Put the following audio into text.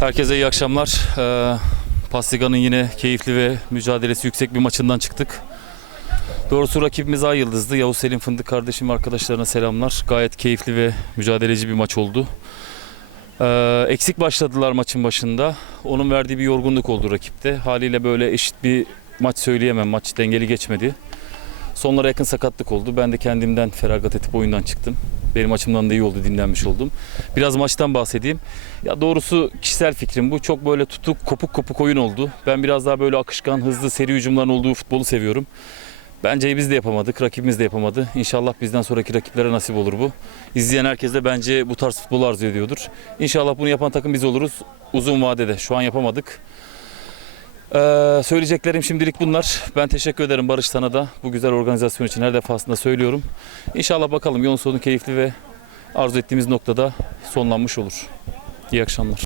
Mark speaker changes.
Speaker 1: Herkese iyi akşamlar. Ee, Pastiga'nın yine keyifli ve mücadelesi yüksek bir maçından çıktık. Doğrusu rakibimiz Ay Yıldız'dı. Yavuz Selim Fındık kardeşim arkadaşlarına selamlar. Gayet keyifli ve mücadeleci bir maç oldu. Ee, eksik başladılar maçın başında. Onun verdiği bir yorgunluk oldu rakipte. Haliyle böyle eşit bir maç söyleyemem. Maç dengeli geçmedi. Sonlara yakın sakatlık oldu. Ben de kendimden feragat edip oyundan çıktım. Benim açımdan da iyi oldu, dinlenmiş oldum. Biraz maçtan bahsedeyim. Ya doğrusu kişisel fikrim bu. Çok böyle tutuk, kopuk kopuk oyun oldu. Ben biraz daha böyle akışkan, hızlı, seri hücumların olduğu futbolu seviyorum. Bence biz de yapamadık, rakibimiz de yapamadı. İnşallah bizden sonraki rakiplere nasip olur bu. İzleyen herkes de bence bu tarz futbolu arzu ediyordur. İnşallah bunu yapan takım biz oluruz uzun vadede. Şu an yapamadık. Ee, söyleyeceklerim şimdilik bunlar. Ben teşekkür ederim Barış sana da bu güzel organizasyon için her defasında söylüyorum. İnşallah bakalım yolun sonu keyifli ve arzu ettiğimiz noktada sonlanmış olur. İyi akşamlar.